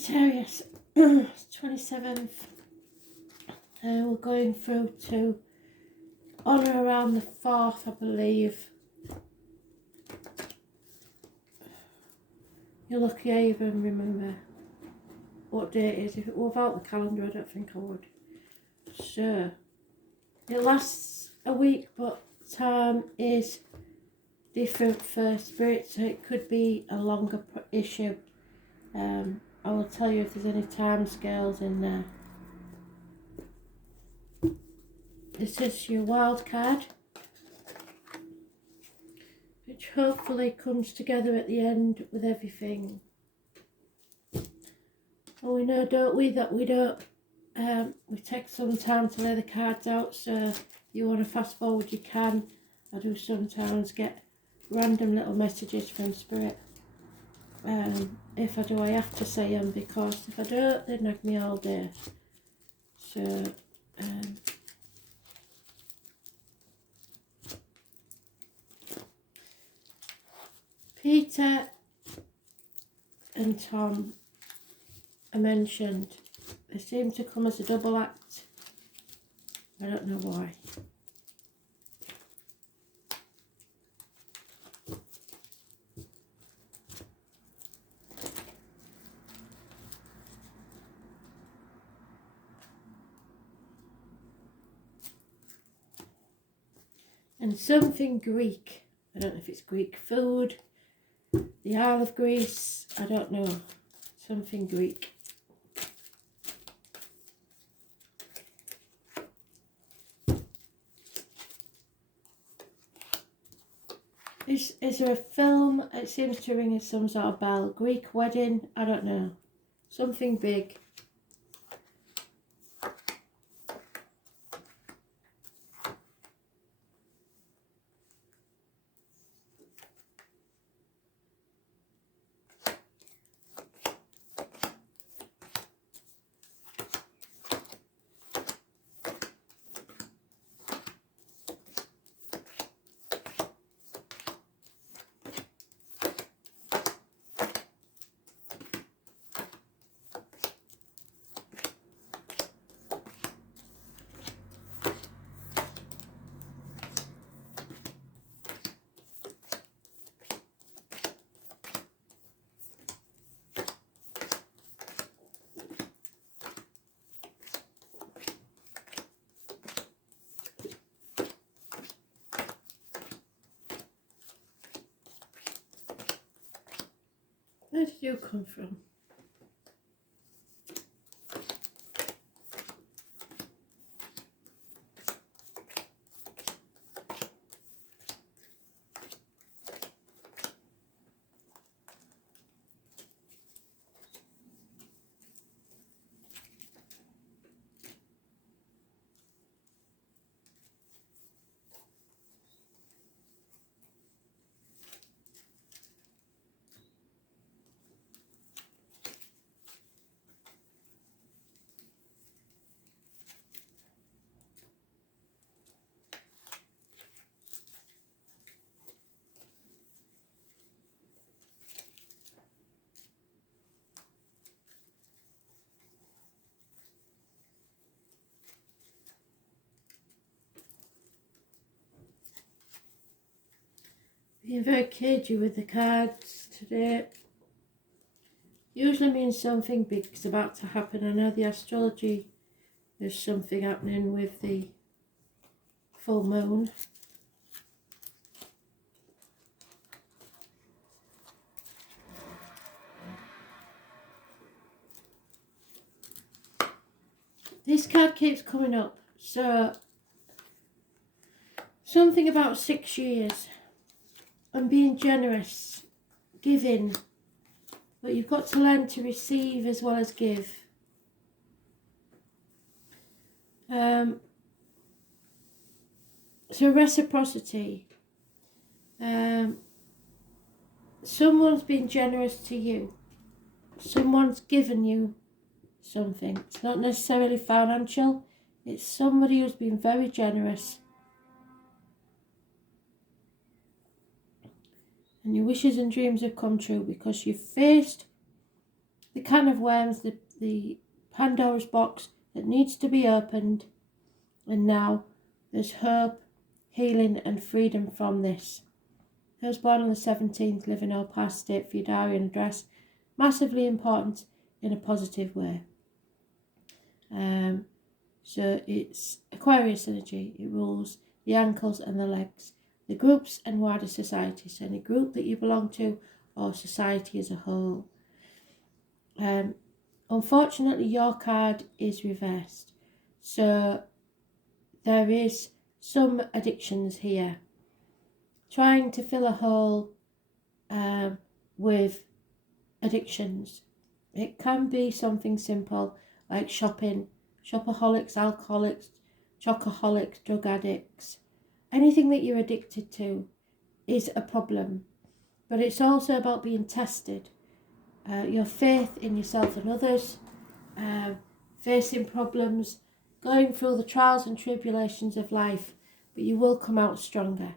Sagittarius, 27th. We're going through to on or around the 4th, I believe. You're lucky I even remember what day it is. If it were without the calendar, I don't think I would. So, it lasts a week, but time is different for spirit, so it could be a longer issue. I will tell you if there's any time scales in there. This is your wild card, which hopefully comes together at the end with everything. Well, we know, don't we, that we don't, we take some time to lay the cards out, so if you want to fast forward you can. I do sometimes get random little messages from Spirit. If I do, I have to say them, because if I don't, they nag me all day. So, Peter and Tom are mentioned. They seem to come as a double act. I don't know why. And something Greek. I don't know if it's Greek food, the Isle of Greece, I don't know. Something Greek. Is there a film? It seems to ring some sort of bell. Greek wedding? I don't know. Something big. Where did you come from? Being very cagey with the cards today. Usually means something big is about to happen. I know the astrology, there's something happening with the full moon. This card keeps coming up. So, something about 6 years. And being generous, giving, but you've got to learn to receive as well as give. So reciprocity. Someone's been generous to you. Someone's given you something. It's not necessarily financial. It's somebody who's been very generous. And your wishes and dreams have come true because you've faced the can of worms, the Pandora's box that needs to be opened, and now there's hope, healing and freedom from this. Those born on the 17th live in our past state for your diary and address, massively important in a positive way. So it's Aquarius energy. It rules the ankles and the legs, the groups and wider society. So any group that you belong to or society as a whole. Unfortunately, your card is reversed. So there is some addictions here. Trying to fill a hole with addictions. It can be something simple like shopping, shopaholics, alcoholics, chocoholics, drug addicts. Anything that you're addicted to is a problem. But it's also about being tested. Your faith in yourself and others, facing problems, going through the trials and tribulations of life, but you will come out stronger.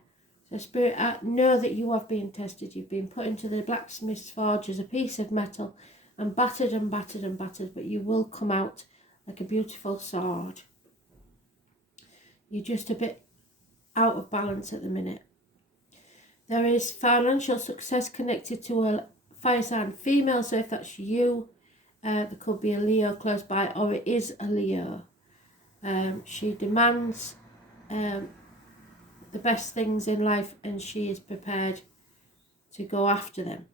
So Spirit, know that you have been tested. You've been put into the blacksmith's forge as a piece of metal and battered and battered and battered, but you will come out like a beautiful sword. You're just a bit out of balance at the minute. There is financial success connected to a fire sign female, so if that's you, there could be a Leo close by, or it is a Leo. She demands the best things in life and she is prepared to go after them.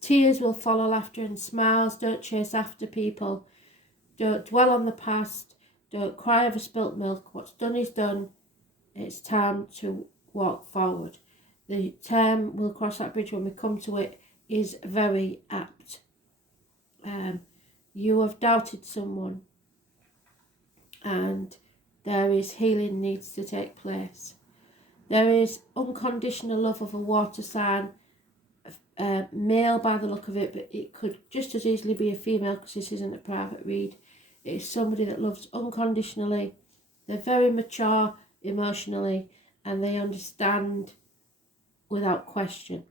Tears will follow laughter and smiles. Don't chase after people. Don't dwell on the past. Don't cry over spilt milk. What's done is done. It's time to walk forward. The term, we'll cross that bridge when we come to it, is very apt. You have doubted someone and there is healing needs to take place. There is unconditional love of a water sign, male by the look of it, but it could just as easily be a female because this isn't a private read. It is somebody that loves unconditionally. They're very mature emotionally and they understand without question.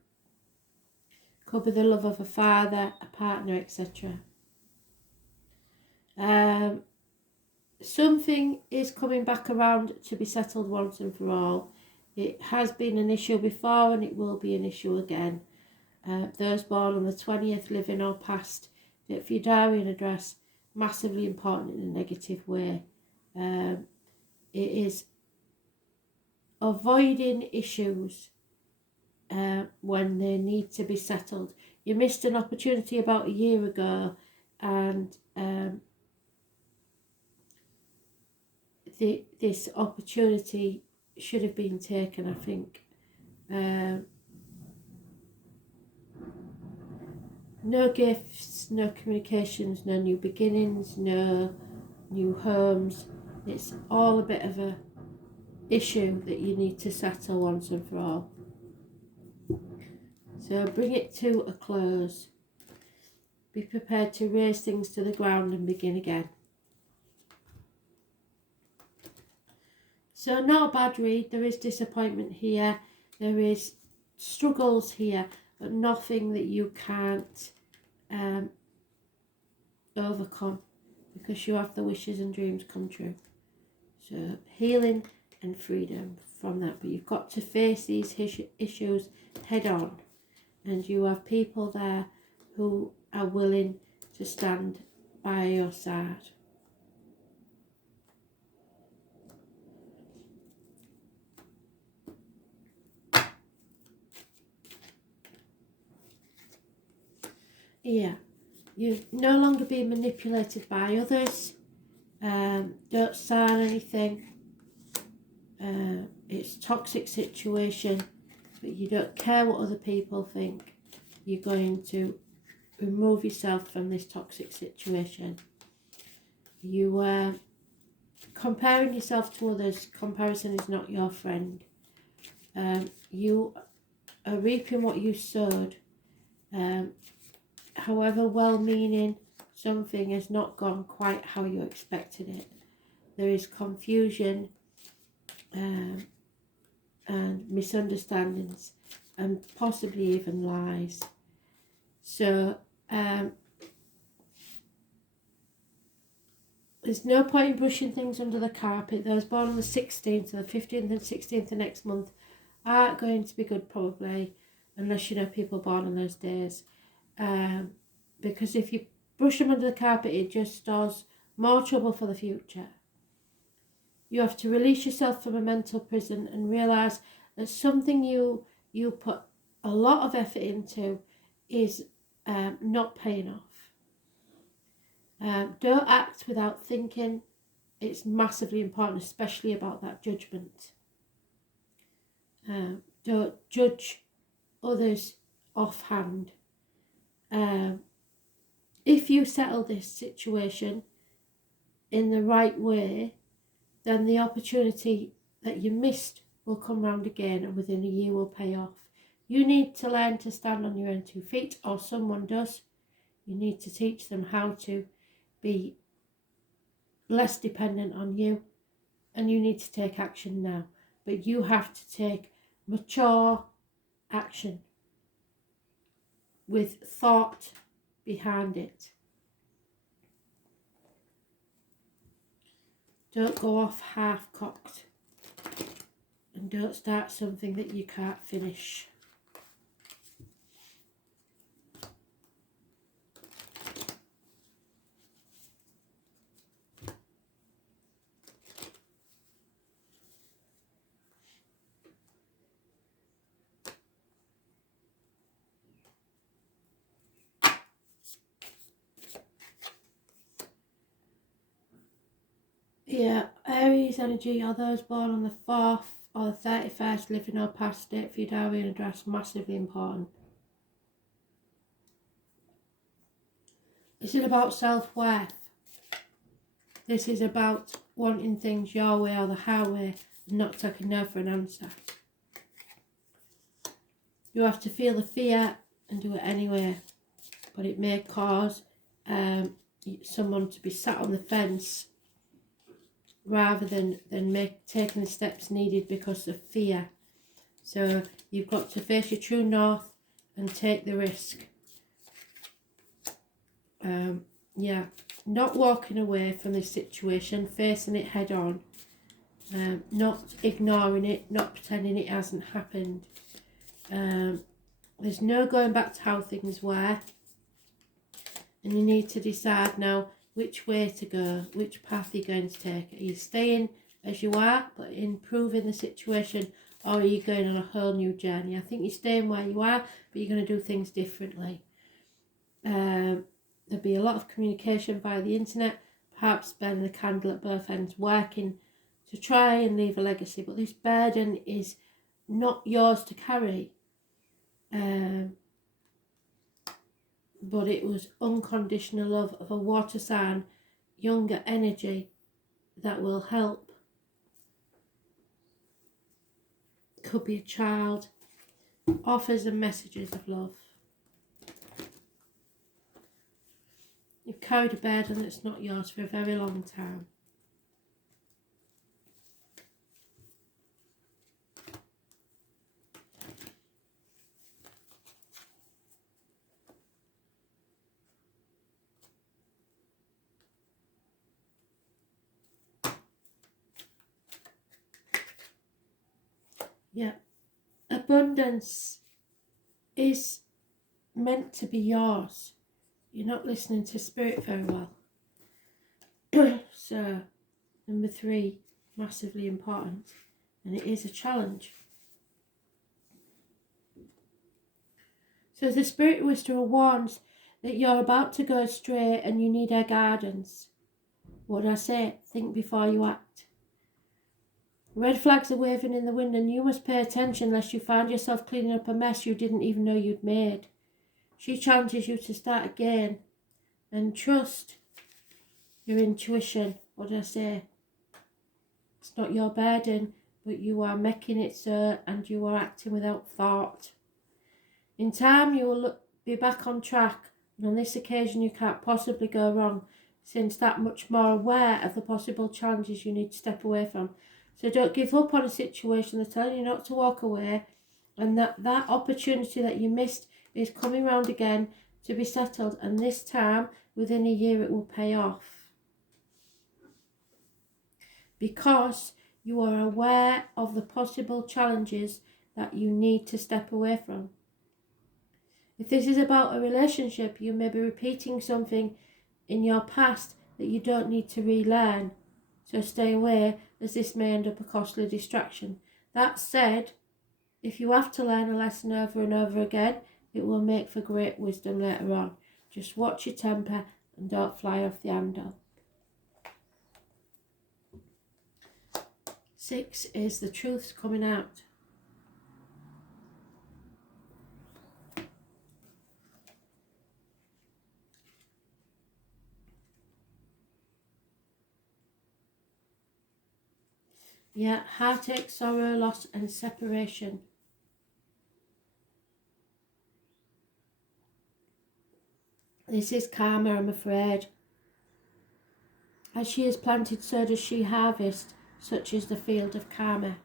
Could be the love of a father, a partner, etc. Something is coming back around to be settled once and for all. It has been an issue before and it will be an issue again. Those born on the 20th live in or past. For your diary and address, massively important in a negative way. It is avoiding issues when they need to be settled. You missed an opportunity about a year ago and this opportunity should have been taken, I think. No gifts, no communications, no new beginnings, no new homes. It's all a bit of a issue that you need to settle once and for all. So bring it to a close. Be prepared to raise things to the ground and begin again. So not a bad read. There is disappointment here. There is struggles here, but nothing that you can't overcome because you have the wishes and dreams come true. So healing and freedom from that. But you've got to face these issues head on. And you have people there who are willing to stand by your side. Yeah, you're no longer being manipulated by others. Don't sign anything. It's a toxic situation, but you don't care what other people think. You're going to remove yourself from this toxic situation. You are comparing yourself to others. Comparison is not your friend. You are reaping what you sowed. However well-meaning, something has not gone quite how you expected it. There is confusion and misunderstandings and possibly even lies. So there's no point in brushing things under the carpet. Those born on the 16th, or the 15th and 16th of next month aren't going to be good, probably, unless you know people born on those days. Because if you brush them under the carpet, it just stores more trouble for the future. You have to release yourself from a mental prison and realise that something you put a lot of effort into is not paying off. Don't act without thinking. It's massively important, especially about that judgment. Don't judge others offhand. If you settle this situation in the right way, then the opportunity that you missed will come round again, and within a year will pay off. You need to learn to stand on your own 2 feet, or someone does. You need to teach them how to be less dependent on you, and you need to take action now. But you have to take mature action with thought behind it. Don't go off half-cocked, and don't start something that you can't finish. Yeah, Aries energy are those born on the 4th or the 31st, living or past date for your diary and address, massively important. This is about self-worth. This is about wanting things your way or the highway and not taking no for an answer. You have to feel the fear and do it anyway, but it may cause someone to be sat on the fence rather than taking the steps needed because of fear. So you've got to face your true north and take the risk. Not walking away from this situation, facing it head on, not ignoring it, not pretending it hasn't happened. There's no going back to how things were, and you need to decide now which way to go, which path you're going to take. Are you staying as you are but improving the situation, or are you going on a whole new journey? I think you're staying where you are, but you're going to do things differently. There'll be a lot of communication via the internet, perhaps burning the candle at both ends, working to try and leave a legacy, but this burden is not yours to carry. But it was unconditional love of a water sign, younger energy that will help. Could be a child. Offers and messages of love. You've carried a burden that's not yours for a very long time. Yeah, abundance is meant to be yours. You're not listening to spirit very well. So, number 3, massively important, and it is a challenge. So the spirit whisperer warns that you're about to go astray and you need her guidance. What do I say? Think before you act. Red flags are waving in the wind, and you must pay attention lest you find yourself cleaning up a mess you didn't even know you'd made. She challenges you to start again and trust your intuition. What do I say? It's not your burden, but you are making it so, and you are acting without thought. In time, you will be back on track, and on this occasion you can't possibly go wrong, since that much more aware of the possible challenges you need to step away from. So don't give up on a situation. They're telling you not to walk away, and that opportunity that you missed is coming round again to be settled, and this time within a year it will pay off. Because you are aware of the possible challenges that you need to step away from. If this is about a relationship, you may be repeating something in your past that you don't need to relearn. So stay away, as this may end up a costly distraction. That said, if you have to learn a lesson over and over again, it will make for great wisdom later on. Just watch your temper and don't fly off the handle. 6 is the truth's coming out. Yeah, heartache, sorrow, loss and separation. This is karma, I'm afraid. As she is planted, so does she harvest. Such is the field of karma.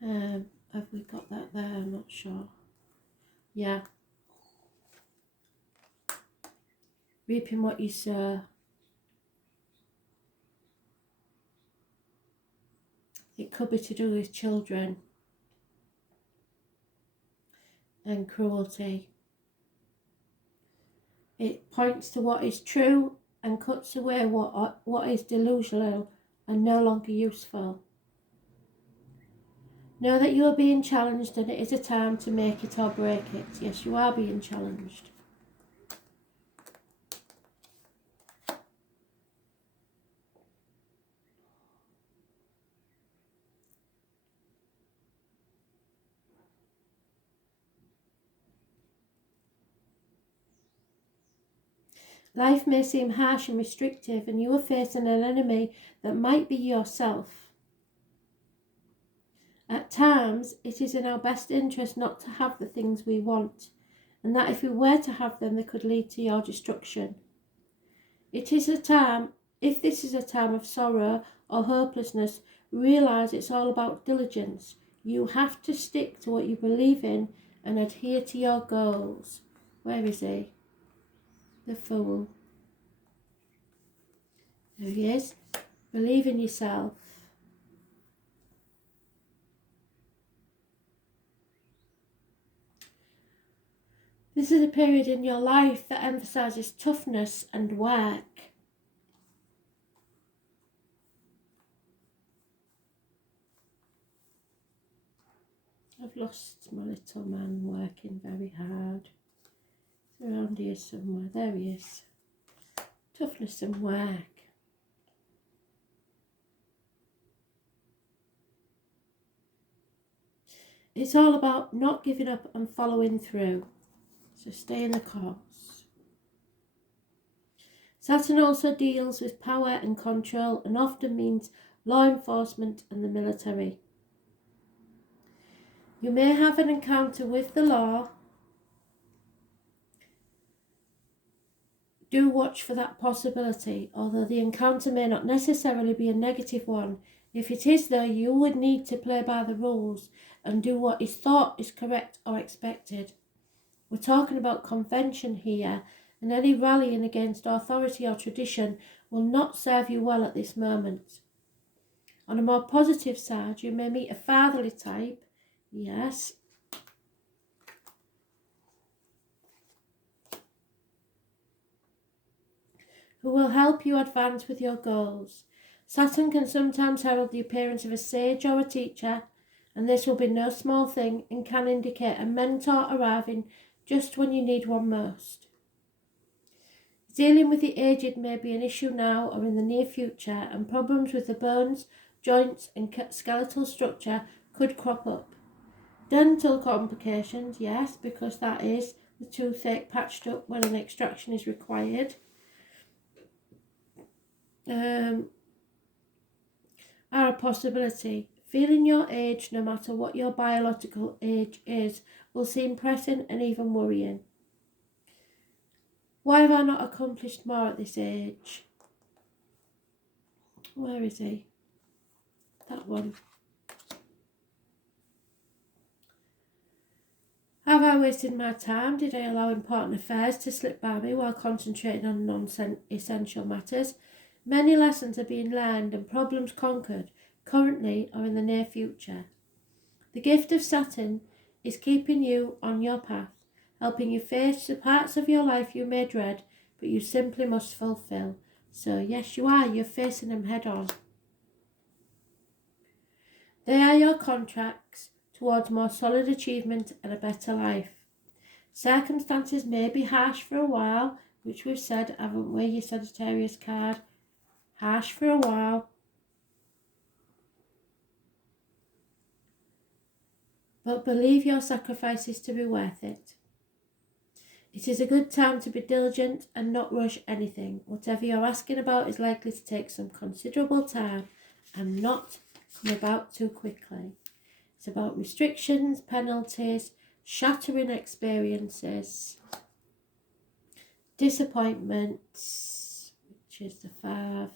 Have we got that there? I'm not sure. Yeah. Reaping what you sow. It could be to do with children and cruelty. It points to what is true and cuts away what is delusional and no longer useful. Know that you are being challenged, and it is a time to make it or break it. Yes, you are being challenged. Life may seem harsh and restrictive, and you are facing an enemy that might be yourself. At times, it is in our best interest not to have the things we want, and that if we were to have them, they could lead to your destruction. If this is a time of sorrow or hopelessness, realise it's all about diligence. You have to stick to what you believe in and adhere to your goals. Where is he? The Fool. There he is. Believe in yourself. This is a period in your life that emphasises toughness and work. I've lost my little man working very hard. He's around here somewhere. There he is. Toughness and work. It's all about not giving up and following through. So stay in the course. Saturn also deals with power and control and often means law enforcement and the military. You may have an encounter with the law. Do watch for that possibility, although the encounter may not necessarily be a negative one. If it is, though, you would need to play by the rules and do what is thought is correct or expected. We're talking about convention here, and any rallying against authority or tradition will not serve you well at this moment. On a more positive side, you may meet a fatherly type, yes, who will help you advance with your goals. Saturn can sometimes herald the appearance of a sage or a teacher, and this will be no small thing and can indicate a mentor arriving just when you need one most. Dealing with the aged may be an issue now or in the near future, and problems with the bones, joints and skeletal structure could crop up. Dental complications, yes, because that is the toothache patched up when an extraction is required. Are a possibility. Feeling your age, no matter what your biological age is, will seem pressing and even worrying. Why have I not accomplished more at this age? Where is he? That one. Have I wasted my time? Did I allow important affairs to slip by me while concentrating on non-essential matters? Many lessons are being learned and problems conquered, currently or in the near future. The gift of Saturn is keeping you on your path, helping you face the parts of your life you may dread, but you simply must fulfill. So yes, you are. You're facing them head on. They are your contracts towards more solid achievement and a better life. Circumstances may be harsh for a while, which we've said, haven't we, your Sagittarius card? Harsh for a while. But believe your sacrifices to be worth it. It is a good time to be diligent and not rush anything. Whatever you're asking about is likely to take some considerable time and not come about too quickly. It's about restrictions, penalties, shattering experiences, disappointments, which is the 5,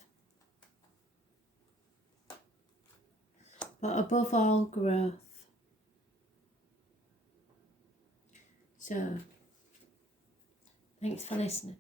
but above all, growth. So, thanks for listening.